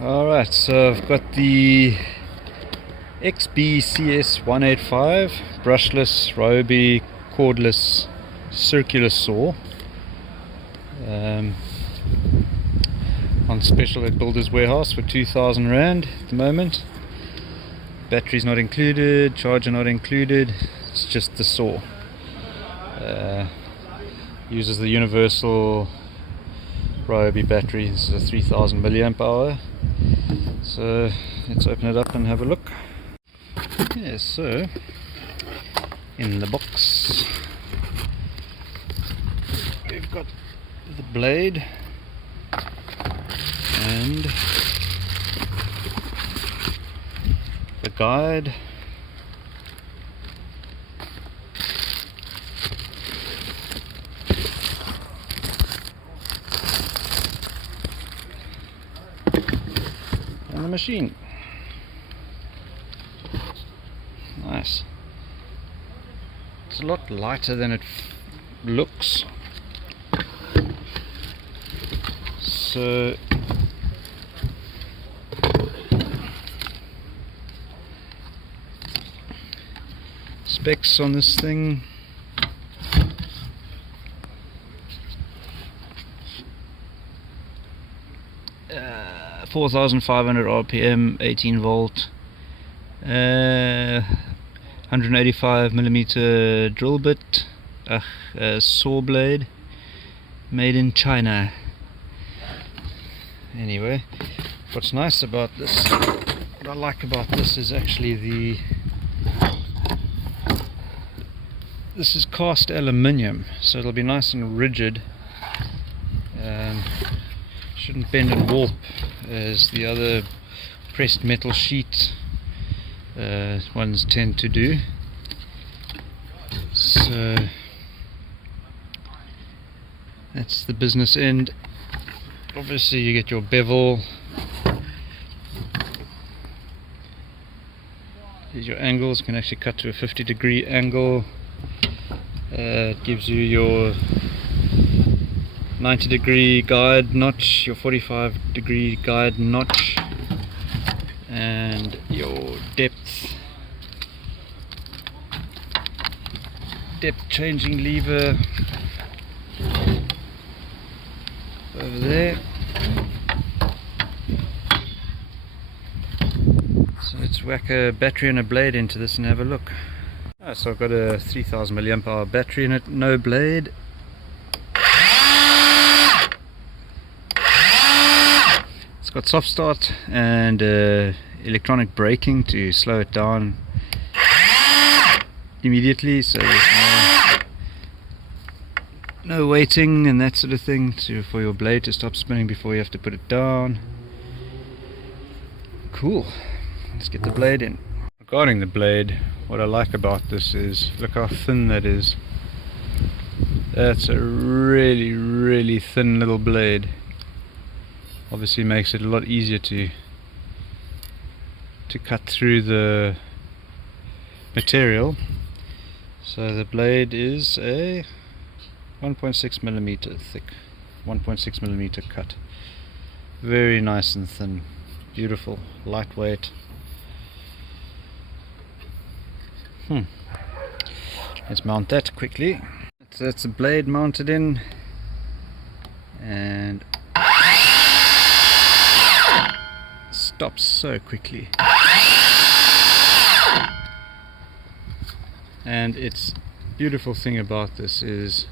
Alright, so I've got the XBCS-185 brushless Ryobi cordless circular saw on special at Builder's Warehouse for 2,000 Rand at the moment. Battery's not included, charger not included, it's just the saw. Uses the universal Ryobi battery. This is a 3000 milliamp hour. So let's open it up and have a look. Yeah, so in the box we've got the blade and the guide, and the machine. Nice. It's a lot lighter than it looks. So specs on this thing. Uh, 4,500 RPM, 18 volt, 185 millimeter drill bit, saw blade, made in China. Anyway, what's nice about this, what I like about this is actually this is cast aluminium, so it'll be nice and rigid. Shouldn't bend and warp as the other pressed metal sheet ones tend to do. So that's the business end. Obviously you get your bevel, here's your angles, you can actually cut to a 50-degree angle. It gives you your 90-degree guide notch, your 45-degree guide notch, and your depth changing lever over there. So let's whack a battery and a blade into this and have a look. So I've got a 3000 milliamp hour battery in it, no blade. It's got soft start and electronic braking to slow it down immediately, so there's no waiting and that sort of thing for your blade to stop spinning before you have to put it down. Cool, let's get the blade in. Regarding the blade, what I like about this is, look how thin that is. That's a really thin little blade. Obviously makes it a lot easier to cut through the material. So the blade is a 1.6 millimeter thick, 1.6 millimeter cut. Very nice and thin, beautiful, lightweight. Let's mount that quickly. So that's the blade mounted in, and stops so quickly. And its beautiful thing about this is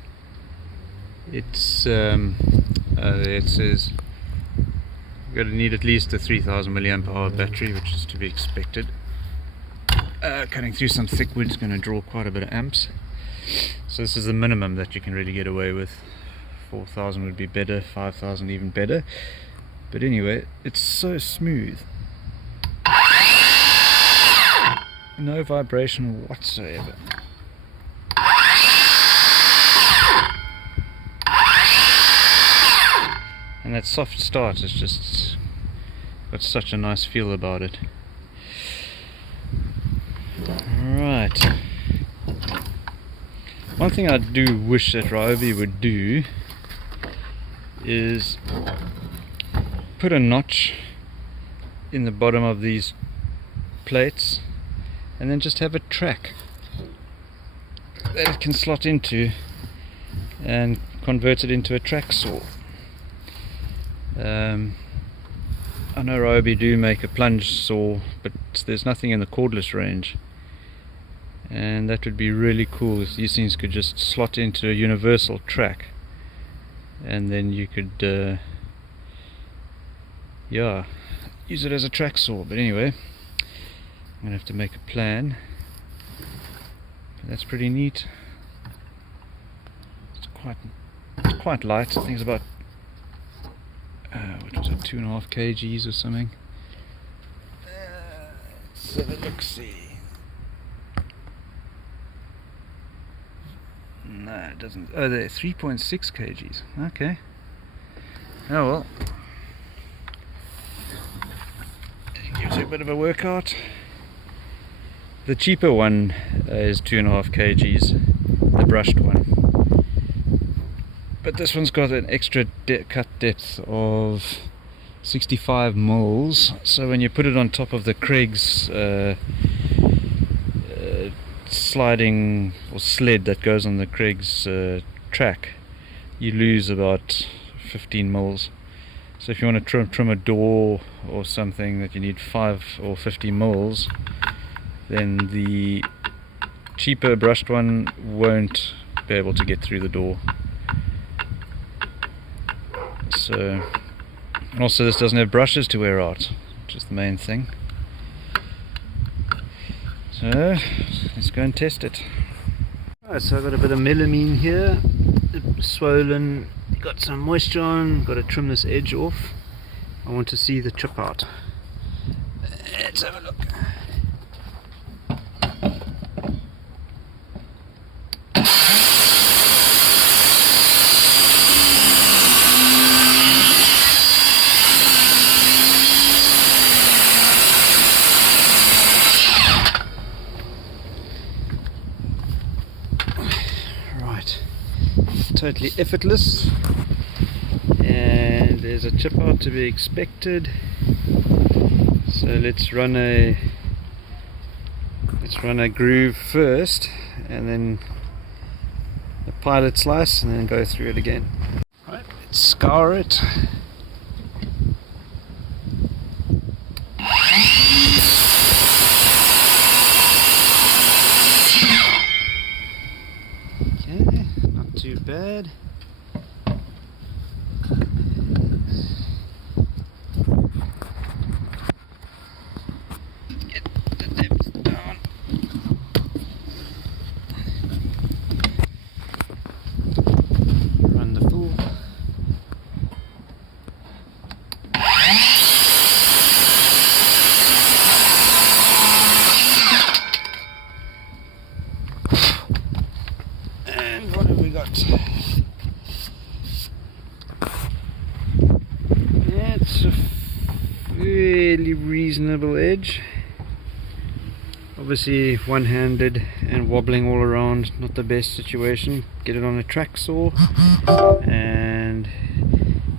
it's it says you're going to need at least a 3000 milliamp hour battery, which is to be expected. Cutting through some thick wood is going to draw quite a bit of amps, so this is the minimum that you can really get away with. 4,000 would be better, 5,000 even better, but anyway, it's so smooth, no vibration whatsoever. And that soft start has just got such a nice feel about it. Right. One thing I do wish that Ryobi would do is put a notch in the bottom of these plates, and then just have a track that it can slot into and convert it into a track saw. I know Ryobi do make a plunge saw, but there's nothing in the cordless range, and that would be really cool if these things could just slot into a universal track, and then you could yeah, use it as a track saw. But anyway, I'm gonna have to make a plan. But that's pretty neat. It's quite light. I think it's about what was it, 2.5 kgs or something. Let's have a look, see. No, it doesn't. Oh, they're 3.6 kgs. Okay. Oh well. It gives you a bit of a workout. The cheaper one is 2.5 kgs, the brushed one. But this one's got an extra cut depth of 65 mils, so when you put it on top of the Craig's sliding or sled that goes on the Craig's track, you lose about 15 mils. So if you want to trim a door or something that you need 5 or 50 mils, then the cheaper brushed one won't be able to get through the door. So, and also this doesn't have brushes to wear out, which is the main thing. So let's go and test it. Alright, so I've got a bit of melamine here, swollen, got some moisture on, got to trim this edge off. I want to see the chip out. Let's have a look. Totally effortless, and there's a chip out to be expected. So let's run a groove first, and then a pilot slice, and then go through it again. Right, let's scour it. Too bad. Get the depth down. Run the pool. And what have we got? That's a fairly reasonable edge. Obviously one-handed and wobbling all around, not the best situation. Get it on a track saw and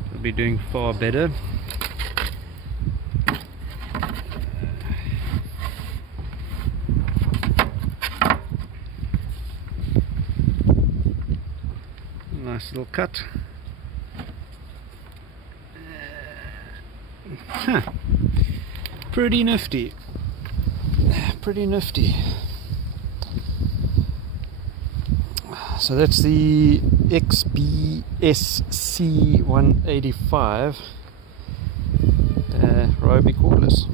it'll be doing far better. Nice little cut. Pretty nifty. Pretty nifty. So that's the XBCS-185 Ryobi cordless.